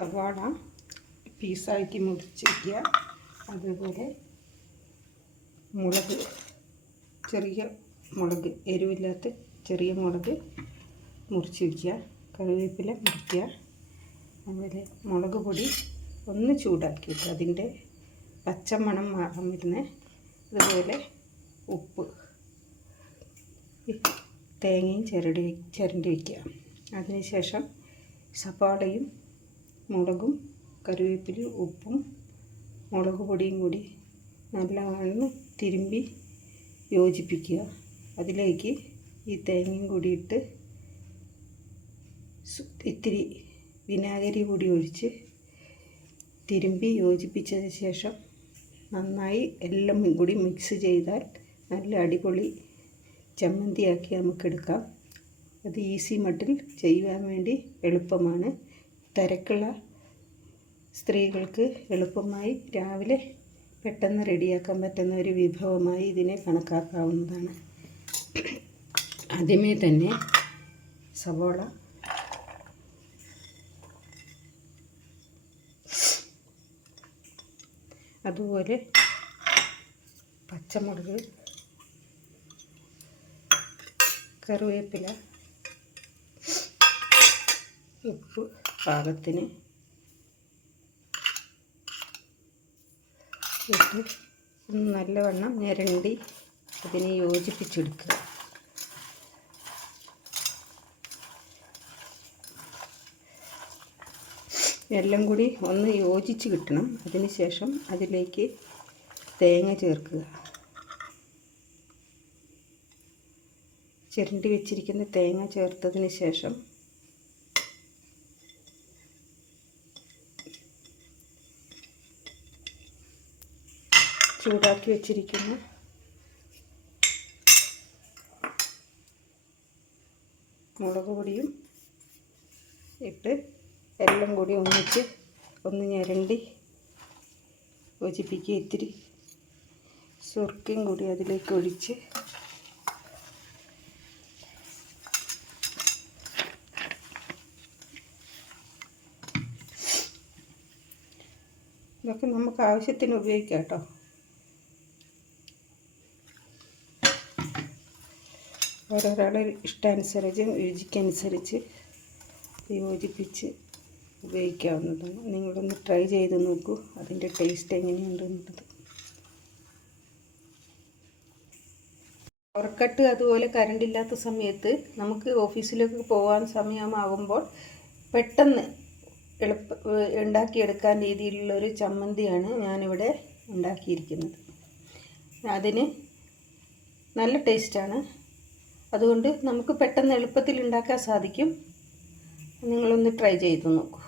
സവാള പീസായിട്ട് മുറിച്ച് വയ്ക്കുക. അതുപോലെ മുളക്, ചെറിയ മുളക്, എരിവില്ലാത്ത ചെറിയ മുളക് മുറിച്ച് വയ്ക്കുക. കറിവേപ്പില മുറിക്കുക. അതുപോലെ മുളക് പൊടി ഒന്ന് ചൂടാക്കിയിട്ട് അതിൻ്റെ പച്ചമണം മാറാൻ വരുന്ന. അതുപോലെ ഉപ്പ്, തേങ്ങയും ചിരണ്ടി വയ്ക്കുക. അതിനുശേഷം സവാളയും മുളകും കറിവേപ്പിലയും ഉപ്പും മുളക് പൊടിയും കൂടി നല്ലവണ്ണം തിരുമ്പി യോജിപ്പിക്കുക. അതിലേക്ക് ഈ തേങ്ങയും കൂടി ഇട്ട് ഇത്തിരി വിനാഗിരി കൂടി ഒഴിച്ച് തിരുമ്പി യോജിപ്പിച്ചതിന് ശേഷം നന്നായി എല്ലാം കൂടി മിക്സ് ചെയ്താൽ നല്ല അടിപൊളി ചമ്മന്തിയാക്കി നമുക്കെടുക്കാം. അത് ഈസി മട്ടിൽ ചെയ്യുവാൻ വേണ്ടി എളുപ്പമാണ്. തിരക്കുള്ള സ്ത്രീകൾക്ക് എളുപ്പമായി രാവിലെ പെട്ടെന്ന് റെഡിയാക്കാൻ പറ്റുന്ന ഒരു വിഭവമായി ഇതിനെ കണക്കാക്കാവുന്നതാണ്. ആദ്യമേ തന്നെ സവാള, അതുപോലെ പച്ചമുളക്, കറിവേപ്പില, ഉപ്പ് പാകത്തിന് ഇട്ട് നല്ലവണ്ണം ഞരണ്ടി അതിനെ യോജിപ്പിച്ചെടുക്കുക. എല്ലാം കൂടി ഒന്ന് യോജിച്ച് കിട്ടണം. അതിന് ശേഷം അതിലേക്ക് തേങ്ങ ചേർക്കുക. ചിരണ്ടി വെച്ചിരിക്കുന്ന തേങ്ങ ചേർത്തതിന് ശേഷം ചൂടാക്കി വെച്ചിരിക്കുന്ന മുളക് പൊടിയും ഇട്ട് എല്ലാം കൂടി ഒന്നിച്ച് ഒന്ന് ഞരണ്ടി യോജിപ്പിക്കുക. ഇത്തിരി സുർക്കയും കൂടി അതിലേക്ക് ഒഴിച്ച് ഇതൊക്കെ നമുക്ക് ആവശ്യത്തിന് ഉപയോഗിക്കാം കേട്ടോ. ഓരോരാളുടെ ഇഷ്ടാനുസരിച്ചും രുചിക്കനുസരിച്ച് യോജിപ്പിച്ച് ഉപയോഗിക്കാവുന്നതാണ്. നിങ്ങളൊന്ന് ട്രൈ ചെയ്ത് നോക്കൂ, അതിൻ്റെ ടേസ്റ്റ് എങ്ങനെയുണ്ടെന്നുള്ളത്. ഉറക്കട്ട് അതുപോലെ കറണ്ടില്ലാത്ത സമയത്ത് നമുക്ക് ഓഫീസിലേക്ക് പോകാൻ സമയമാകുമ്പോൾ പെട്ടെന്ന് ഉണ്ടാക്കിയെടുക്കാൻ രീതിയിലുള്ളൊരു ചമ്മന്തിയാണ് ഞാനിവിടെ ഉണ്ടാക്കിയിരിക്കുന്നത്. അതിന് നല്ല ടേസ്റ്റാണ്. അതുകൊണ്ട് നമുക്ക് പെട്ടെന്ന് എളുപ്പത്തിൽ ഉണ്ടാക്കാൻ സാധിക്കും. നിങ്ങളൊന്ന് ട്രൈ ചെയ്ത് നോക്കൂ.